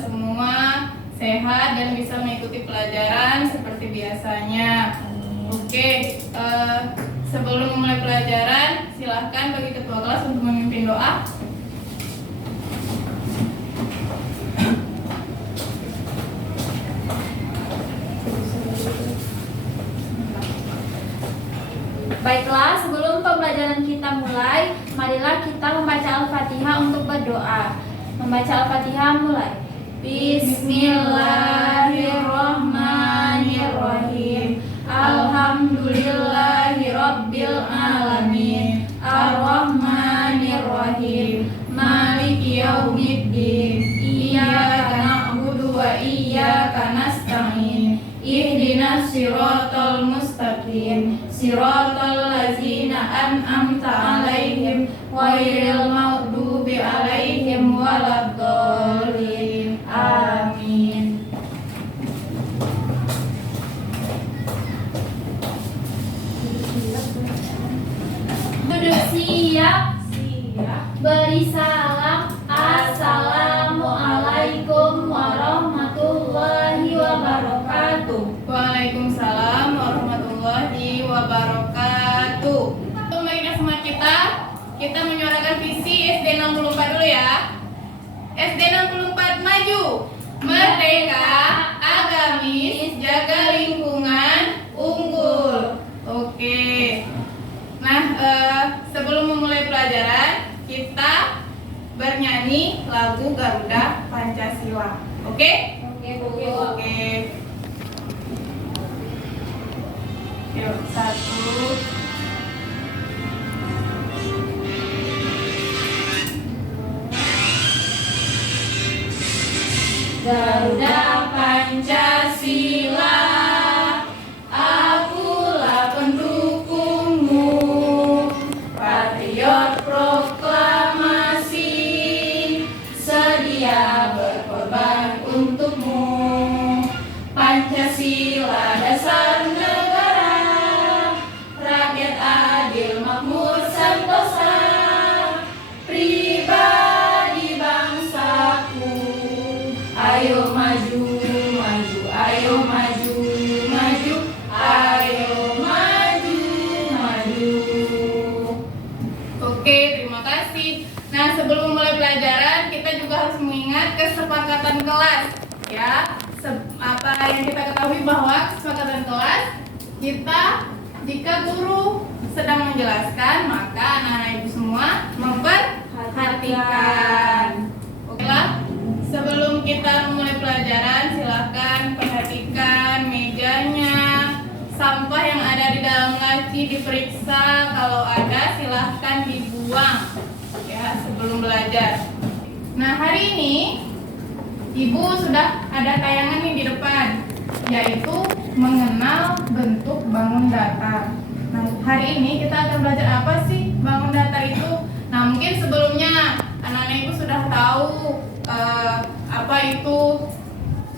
semua sehat dan bisa mengikuti pelajaran seperti biasanya. Oke, sebelum memulai pelajaran, silahkan bagi ketua kelas untuk memimpin doa. Baiklah, sebelum pembelajaran kita mulai, marilah kita membaca Al-Fatihah untuk berdoa. Membaca Al-Fatihah mulai. Bismillahirrahmanirrahim. Alhamdulillahirabbil alamin. Arrahmanirrahim. Maliki yaumiddin. Iyyaka na'budu wa iyyaka nasta'in. Ihdinas siratal mustaqim. Siratal ladzina an'amta 'alaihim ghairil maghdubi 'alaihim waladdallin. Amin. Duduk siap. Beri salam. Assalamualaikum warahmatullahi wabarakatuh. Waalaikumsalam warahmatullahi wabarakatuh. Untuk memberikan semangat kita menyuarakan visi SD 64 dulu ya. SD 64 maju, merdeka, agamis, jaga lingkungan, unggul. Oke. Nah, sebelum memulai pelajaran, kita bernyanyi lagu Garuda Pancasila. Oke? Oke. Yuk, 1. Garuda Pancasila, akulah pendukungmu, patriot proklamasi, sedia berkorban untukmu. Pancasila dasar negara, rakyat adil makmur sentosa, pribadi bangsaku. Ayo maju, maju, ayo maju, maju, ayo maju, maju. Oke, terima kasih. Nah, sebelum mulai pelajaran, kita juga harus mengingat kesepakatan kelas, ya. Apa yang kita ketahui bahwa kesepakatan kelas kita, jika guru sedang menjelaskan, maka anak-anak ibu semua memperhatikan. Oke lah. Sebelum kita memulai pelajaran, silahkan perhatikan mejanya, sampah yang ada di dalam laci diperiksa, kalau ada silahkan dibuang ya sebelum belajar. Nah, hari ini ibu sudah ada tayangan nih di depan, yaitu mengenal bentuk bangun datar. Nah, hari ini kita akan belajar apa sih bangun datar itu. Nah, mungkin sebelumnya anak-anak ibu sudah tahu apa itu.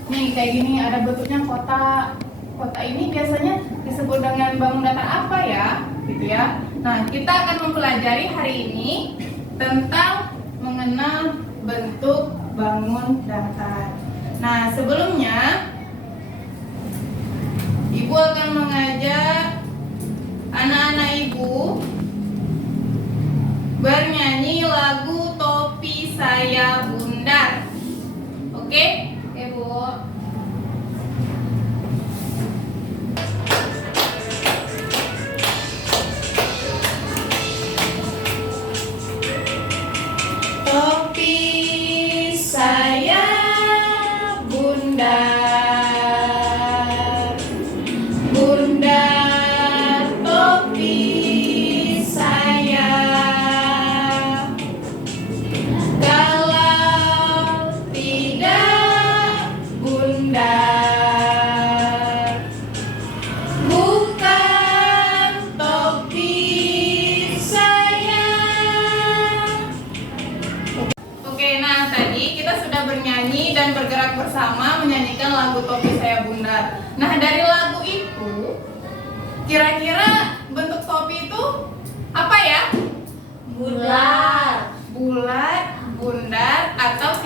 Nih kayak gini, ada bentuknya kotak. Kotak ini biasanya disebut dengan bangun datar apa ya, gitu ya. Nah, kita akan mempelajari hari ini tentang mengenal bentuk bangun datar. Nah, sebelumnya ibu akan mengajak anak-anak ibu bernyanyi lagu Topi Saya Bundar. Oke? Oke, Bu. Topi saya bundar, bundar topi saya. Kalau tidak bundar, bukan topi saya. Oke, nah tadi kita sudah bernyanyi dan bergerak bersama menyanyikan lagu Topi Saya Bundar. Nah, dari lagu itu kira-kira bentuk topi itu apa ya? Bulat. Bulat, bundar, atau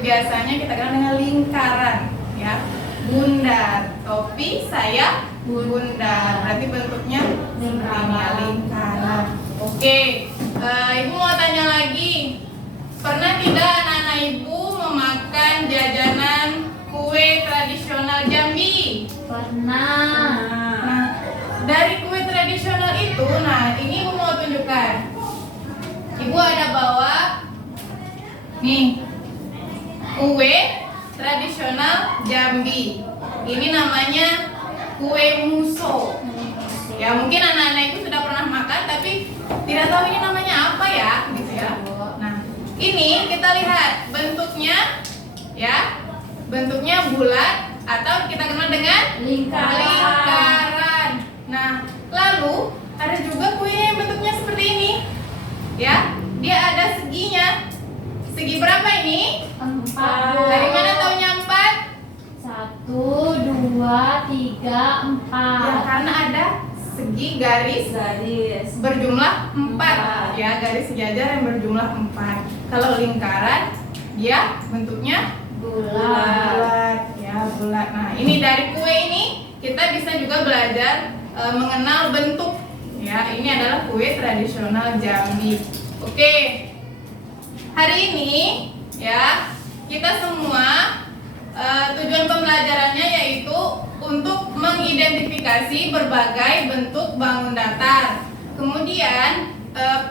biasanya kita kenal dengan lingkaran, ya. Bundar, topi saya bundar, berarti bentuknya lingkaran. Oke, ibu mau tanya lagi, pernah tidak anak-anak ibu memakan jajanan kue tradisional Jambi? Pernah. Nah, dari kue tradisional itu, nah ini ibu mau tunjukkan. Ibu ada bawa nih kue tradisional Jambi. Ini namanya kue muso. Ya mungkin anak-anak itu sudah pernah makan tapi tidak tahu ini namanya apa ya, gitu ya. Nah, ini kita lihat bentuknya, ya, bentuknya bulat atau kita kenal dengan lingkaran. Nah, lalu ada juga kue yang bentuknya seperti ini, ya. Dia ada seginya. Segi berapa ini? 4. Dari mana taunya 4? 1, 2, 3, 4. Ya, karena ada segi garis berjumlah 4, ya, garis sejajar yang berjumlah 4. Kalau lingkaran dia bentuknya bulat, ya, bulat. Nah, ini dari kue ini kita bisa juga belajar mengenal bentuk, ya. Ini adalah kue tradisional Jambi. Oke, hari ini, ya, kita semua tujuan pembelajarannya yaitu untuk mengidentifikasi berbagai bentuk bangun datar. Kemudian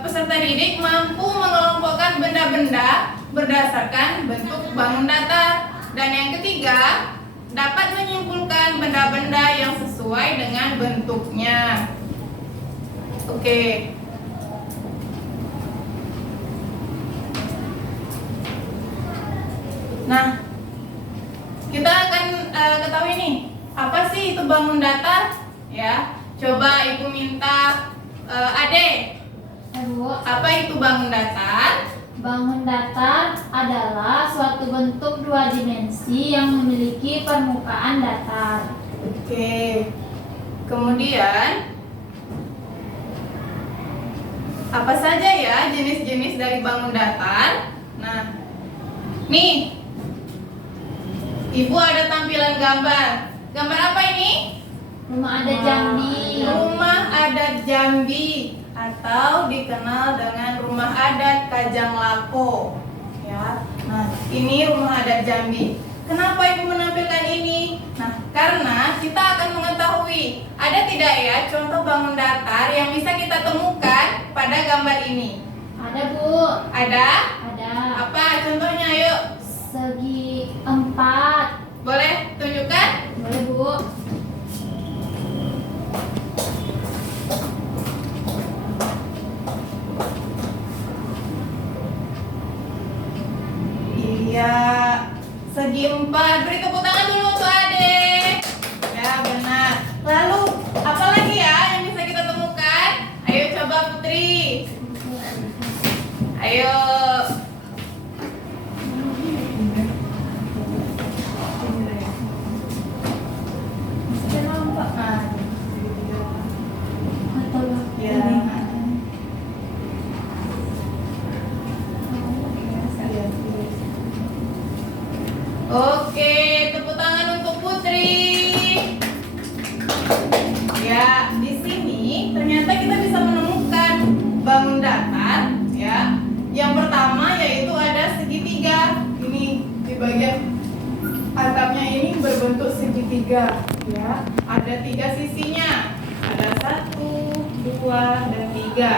peserta didik mampu mengelompokkan benda-benda berdasarkan bentuk bangun datar. Dan yang ketiga, dapat menyimpulkan benda-benda yang sesuai dengan bentuknya. Oke. Nah, kita akan ketahui nih, apa sih itu bangun datar? Ya, coba ibu minta Ade, apa itu bangun datar? Bangun datar adalah suatu bentuk 2 dimensi yang memiliki permukaan datar. Oke. Kemudian apa saja ya jenis-jenis dari bangun datar? Nah, nih, ibu ada tampilan gambar. Gambar apa ini? Rumah adat Jambi. Rumah adat Jambi atau dikenal dengan rumah adat Kajang Lako, ya. Nah, ini rumah adat Jambi. Kenapa ibu menampilkan ini? Nah, karena kita akan mengetahui ada tidak ya contoh bangun datar yang bisa kita temukan pada gambar ini. Ada, Bu. Ada? Ada. Apa contohnya? Yuk. Segi 4. Boleh tunjukkan? Boleh, Bu. Iya, segi 4. Beri tepuk tangan dulu untuk Ade. Ya, benar. Lalu, apa lagi ya yang bisa kita temukan? Ayo coba Putri. Ayo. Ya. Oke, tepuk tangan untuk Putri. Ya, di sini ternyata kita bisa menemukan bangun datar, ya. Yang pertama yaitu ada segitiga. Ini di bagian atapnya ini berbentuk segitiga, ya. Ada 3 sisinya. Ada 1, 2, dan 3.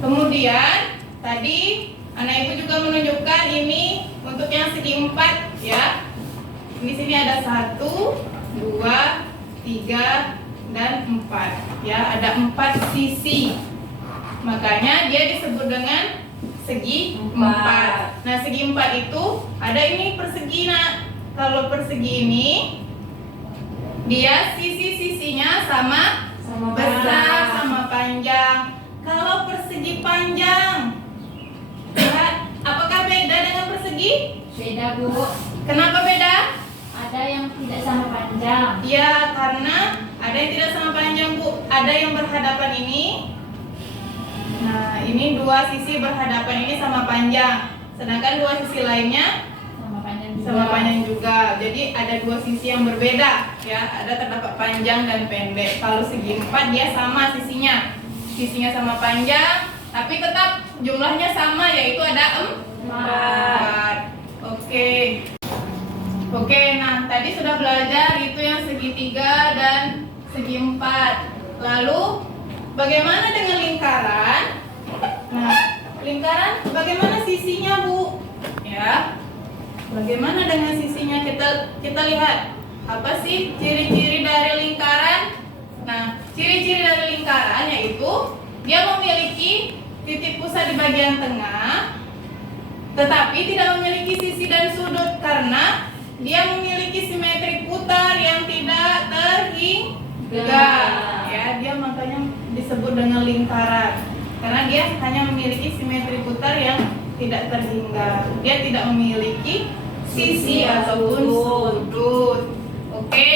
Kemudian tadi anak ibu juga menunjukkan ini untuk yang segi 4, ya. Di sini ada 1, 2, 3, dan 4. Ya, ada 4 sisi. Makanya dia disebut dengan segi 4. Nah, segi 4 itu ada ini persegi, nak. Kalau persegi ini dia sisi-sisinya sama besar, sama panjang. Kalau persegi panjang, lihat, apakah beda dengan persegi? Beda, Bu. Kenapa beda? Ada yang tidak sama panjang. Ya, karena ada yang tidak sama panjang, Bu. Ada yang berhadapan ini. Nah, ini 2 sisi berhadapan ini sama panjang. sedangkan dua sisi lainnya sama panjang juga. Jadi ada dua sisi yang berbeda ya, ada terdapat panjang dan pendek. Kalau segi 4 dia sama sisinya sama panjang, tapi tetap jumlahnya sama, yaitu ada 4. Oke, nah tadi sudah belajar itu yang segitiga dan segi 4. Lalu bagaimana dengan lingkaran? Nah, lingkaran bagaimana sisinya, Bu? Ya. Bagaimana dengan sisinya? Kita lihat apa sih ciri-ciri dari lingkaran? Nah, ciri-ciri dari lingkaran yaitu dia memiliki titik pusat di bagian tengah, tetapi tidak memiliki sisi dan sudut karena dia memiliki simetri putar yang tidak terhingga. Ya, dia makanya disebut dengan lingkaran karena dia hanya memiliki simetri putar yang tidak terhingga. Dia tidak memiliki sisi ataupun sudut. Oke.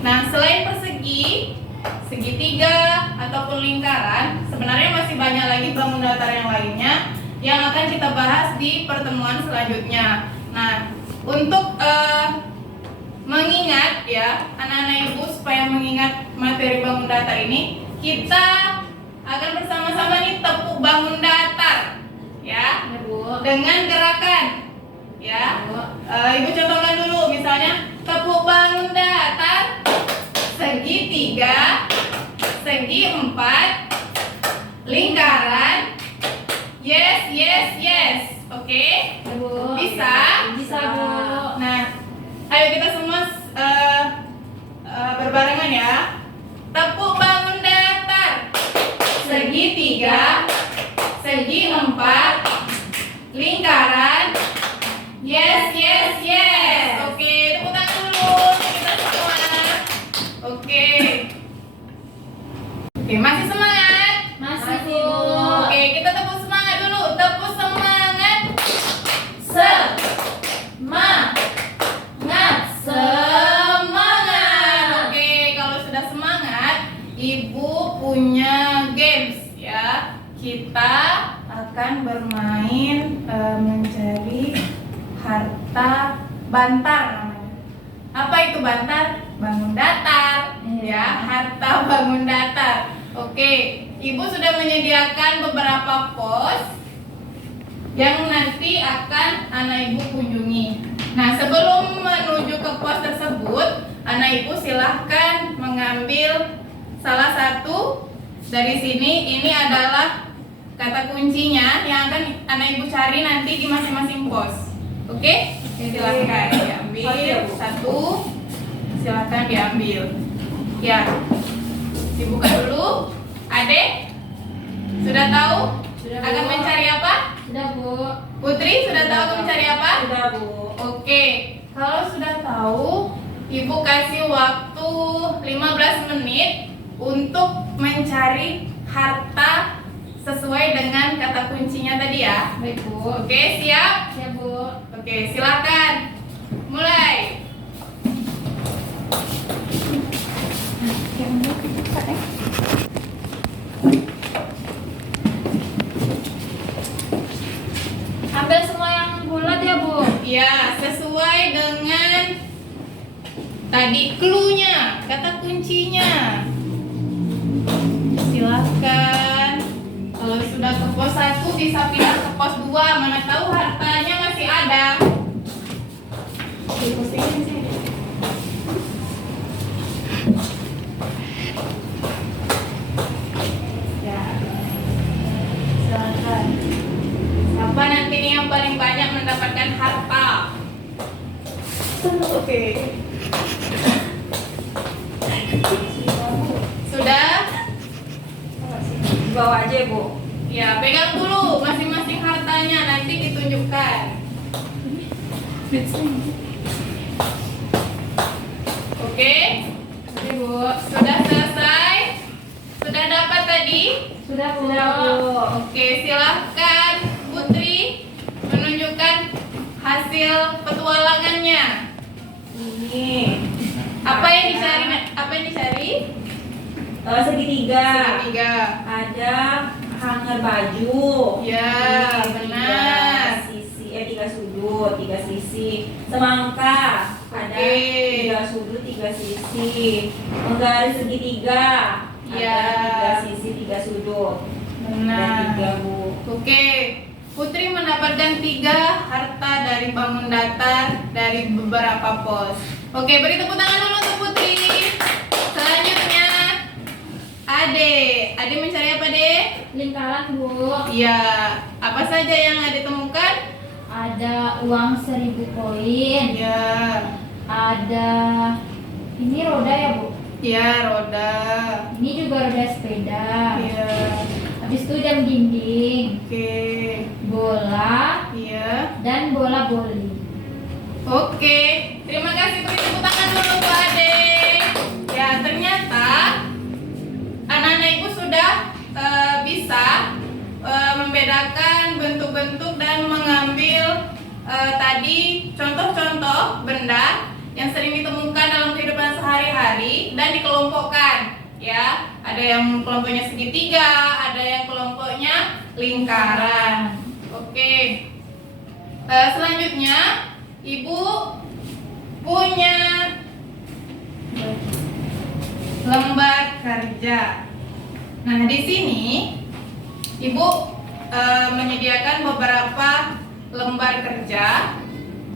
Nah, selain persegi, segitiga ataupun lingkaran, sebenarnya masih banyak lagi bangun datar yang lainnya yang akan kita bahas di pertemuan selanjutnya. Nah, untuk mengingat ya anak-anak ibu, supaya mengingat materi bangun datar ini, kita akan bersama-sama nih tepuk bangun datar ya, dengan gerakan ya. Ibu contohkan dulu, misalnya tepuk bangun datar segitiga, segi 4, lingkaran, yes. Oke? Bisa? Bisa, Bu. Nah, ayo kita semua berbarengan ya. Tepuk bangun datar segitiga, segi 4, lingkaran, yes. Oke, tepuk tangan dulu untuk kita semua. Oke, masih semangat? Masih, Bu. Oke, kita tepuk semangat dulu. Tepuk semangat. Semangat. Oke, kalau sudah semangat, Ibu punya games ya. Kita akan bermain mencari harta bantar namanya. Apa itu bantar? Bangun datar ya, harta bangun datar. Oke, Ibu sudah menyediakan beberapa pos yang nanti akan anak ibu kunjungi. Nah, sebelum menuju ke pos tersebut, anak ibu silahkan mengambil salah satu dari sini. Ini adalah kata kuncinya yang akan anak ibu cari nanti di masing-masing pos. Oke? Silahkan diambil satu. Silahkan diambil. Ya, dibuka dulu. Adek, sudah tahu akan mencari apa? Sudah, Bu. Putri, sudah tahu akan mencari apa? Sudah, Bu. Oke, kalau sudah tahu, Ibu kasih waktu 15 menit untuk mencari harta sesuai dengan kata kuncinya tadi ya. Baik, Bu. Oke, siap? Siap, Bu. Oke, silakan. Mulai. Ambil semua yang bulat ya, Bu. Ya, sesuai dengan tadi clue-nya, kata kuncinya. Silakan. Kalau sudah ke pos 1 bisa pindah ke pos 2, mana tahu hartanya masih ada. Pusingin sih. Ya. Silakan. Siapa nanti nih yang paling banyak mendapatkan harta? Oke. Sudah? Bawa aja, Bu. Ya, pegang dulu masing-masing hartanya, nanti ditunjukkan. Oke? Oke, Bu. Sudah selesai? Sudah dapat tadi? Sudah, Bu. Sudah, Bu. Oke, silahkan Putri menunjukkan hasil petualangannya. Ini. Apa yang dicari? Apa yang dicari? Segitiga. Segitiga. Ada hanger baju. Ya, benar. Tiga sudut, tiga sisi. Semangka. Ada Oke. 3 sudut, 3 sisi. Menggaris segitiga. Ya. Ada 3 sisi, 3 sudut. Benar. Ada 3, Bu. Oke, Putri mendapatkan 3 harta dari bangun datar dari beberapa pos. Oke, beri tepuk tangan dulu untuk Putri. Selanjutnya, Ade. Ade mencari apa, Ade? Lingkaran, Bu. Ya, apa saja yang Ade temukan? Ada uang 1000 koin. Ya, Ada ini roda ya, Bu. ya roda. Ini juga roda sepeda. Ya, Habis itu jam dinding, oke. bola, Ya, dan bola voli. oke. Terima kasih, beri tepuk tangan dulu Bu Ade. Ya, ternyata anak-anak ibu sudah bisa membedakan bentuk-bentuk dan mengambil tadi contoh-contoh benda yang sering ditemukan dalam kehidupan sehari-hari dan dikelompokkan. Ya, ada yang kelompoknya segitiga, ada yang kelompoknya lingkaran. Oke. Selanjutnya, ibu punya lembar kerja. Nah, di sini ibu menyediakan beberapa lembar kerja.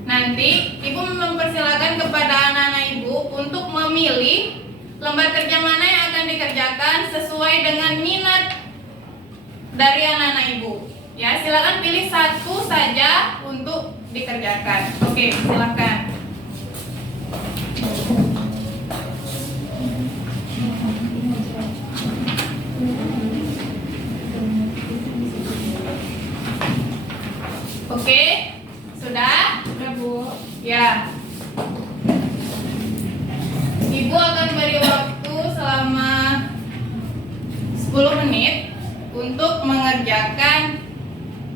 Nanti ibu mempersilahkan kepada anak-anak ibu untuk memilih lembar kerja mana yang akan dikerjakan sesuai dengan minat dari anak-anak ibu. Ya, silakan pilih satu saja untuk dikerjakan. Oke, silakan. Oke, sudah? Udah, Bu. Ya. Ibu akan beri waktu selama 10 menit untuk mengerjakan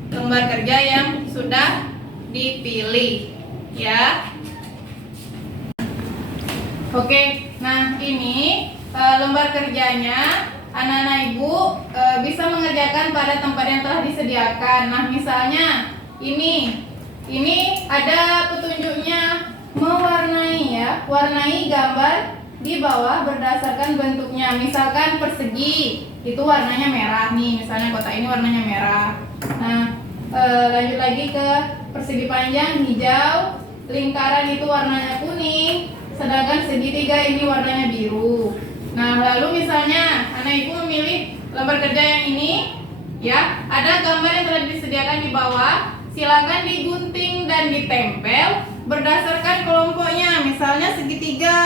lembar kerja yang sudah dipilih, ya. Oke, nah ini lembar kerjanya anak-anak ibu bisa mengerjakan pada tempat yang telah disediakan. Nah, misalnya ini ada petunjuknya mewarnai, ya, warnai gambar di bawah berdasarkan bentuknya. Misalkan persegi itu warnanya merah nih, misalnya kotak ini warnanya merah. Nah, lanjut lagi ke persegi panjang hijau, lingkaran itu warnanya kuning, sedangkan segitiga ini warnanya biru. Nah, lalu misalnya anak ibu memilih lembar kerja yang ini, ya, ada gambar yang telah disediakan di bawah. Silakan digunting dan ditempel berdasarkan kelompoknya. Misalnya segitiga,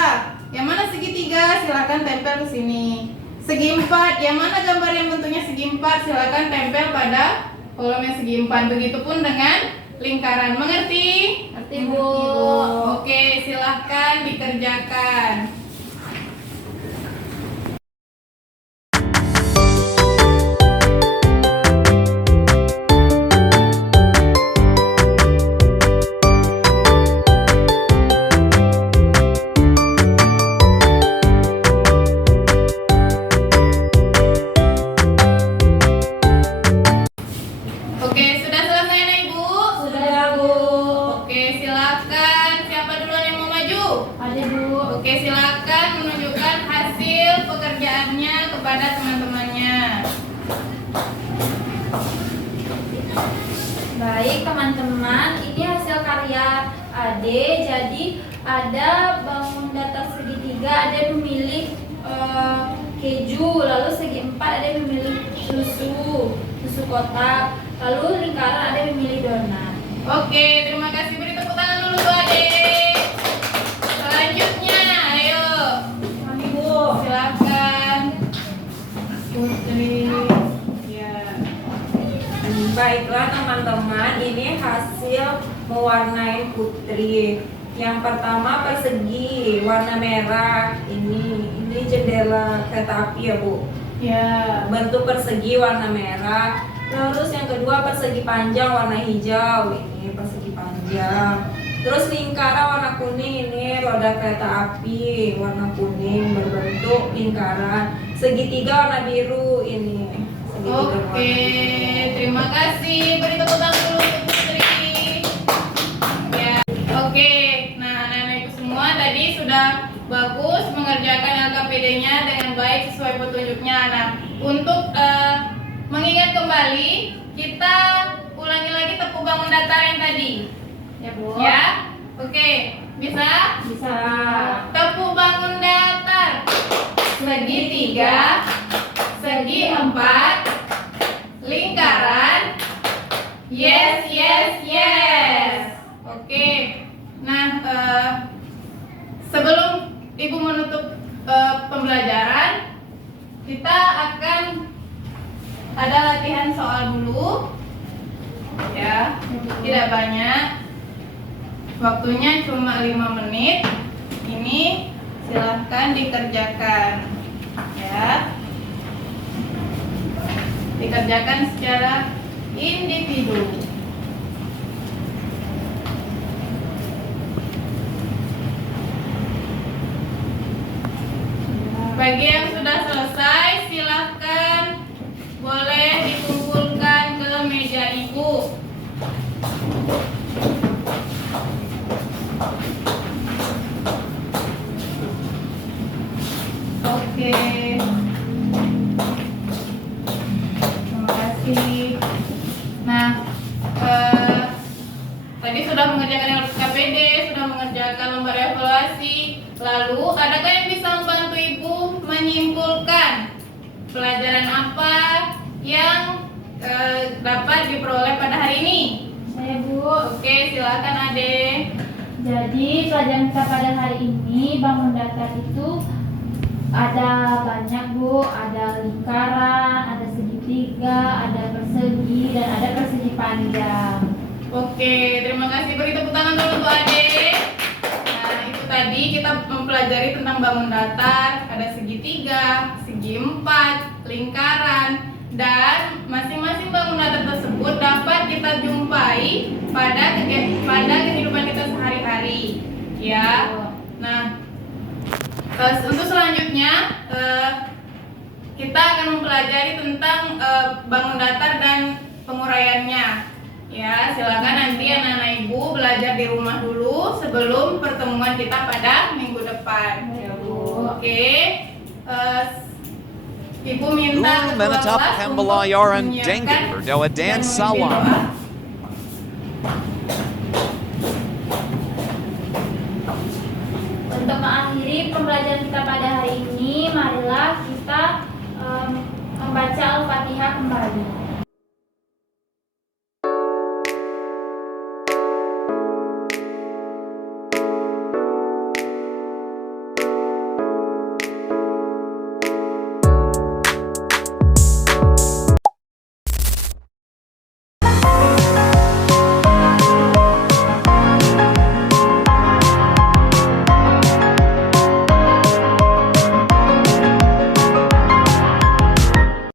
yang mana segitiga? Silakan tempel ke sini. Segi empat, yang mana gambar yang bentuknya segi empat? Silakan tempel pada kolom yang segi empat. Begitupun dengan lingkaran. Mengerti? Ngerti, Bu. Oke, silahkan dikerjakan. Oke, sudah selesai nih, Bu? Sudah, Bu. Oke, silakan. Siapa duluan yang mau maju? Ada, Bu. Oke, silakan menunjukkan hasil pekerjaannya kepada teman-temannya. Baik, teman-teman, ini hasil karya Ade. Jadi ada bangun datar segitiga, ada yang memilih keju, lalu segi empat ada yang memilih susu kotak, lalu lingkaran ada yang memilih donat. Oke, terima kasih. Beri tepuk tangan dulu tuh, Adik. Selanjutnya, ayo. Kami, Bu. Silakan. Putri. Ya. Baiklah teman-teman, ini hasil mewarnai Putri. Yang pertama persegi warna merah. Ini jendela kereta api ya, Bu. Ya. Bentuk persegi warna merah. Terus yang kedua persegi panjang warna hijau. Ini persegi panjang. Terus lingkaran warna kuning, ini roda kereta api warna kuning berbentuk lingkaran. segitiga warna biru ini. Segitiga warna Oke, biru. terima kasih. Beri tepuk tangan dulu untuk Putri. Ya, oke. Nah, anak-anak ibu semua tadi sudah bagus mengerjakan LKPD-nya dengan baik sesuai petunjuknya. Nah, untuk mengingat kembali, kita ulangi lagi tepuk bangun datar yang tadi. Ya, Bu. Ya, oke. Bisa? Bisa. Tepuk bangun datar. Segi 3, segi 4, lingkaran. Yes, yes, yes. Oke. Nah, sebelum Ibu menutup pembelajaran, kita akan ada latihan soal dulu. Ya, tidak banyak. Waktunya cuma 5 menit. Ini silahkan dikerjakan. Ya. Dikerjakan secara individu. Bagi yang sudah selesai, silahkan boleh dikumpulkan ke meja Ibu. Oke. Terima kasih. Nah, tadi sudah mengerjakan LKPD, sudah mengerjakan lembar evaluasi. Lalu, adakah yang bisa membantu Ibu menyimpulkan pelajaran apa yang dapat diperoleh pada hari ini? Saya, Bu. Oke, silakan Ade. Jadi pelajaran kita pada hari ini bangun datar itu ada banyak, Bu. Ada lingkaran, ada segitiga, ada persegi, dan ada persegi panjang. Oke, terima kasih. Beri tepuk tangan dulu untuk Ade. Nah, itu tadi kita mempelajari tentang bangun datar, ada segitiga, segi 4, lingkaran, dan masing-masing bangun datar tersebut dapat kita jumpai pada kehidupan kita sehari-hari. Ya. Nah, untuk selanjutnya kita akan mempelajari tentang bangun datar dan penguraiannya. Ya, silakan nanti anak-anak Ibu belajar di rumah dulu sebelum pertemuan kita pada minggu depan. Ya, Bu. Oke. Ibu minta Guru ketua menetap kelas pembelajaran untuk tinggi menyiapkan berdoa dan memimpin salam. doa. Untuk mengakhiri pembelajaran kita pada hari ini, marilah kita membaca Al-Fatihah kembali.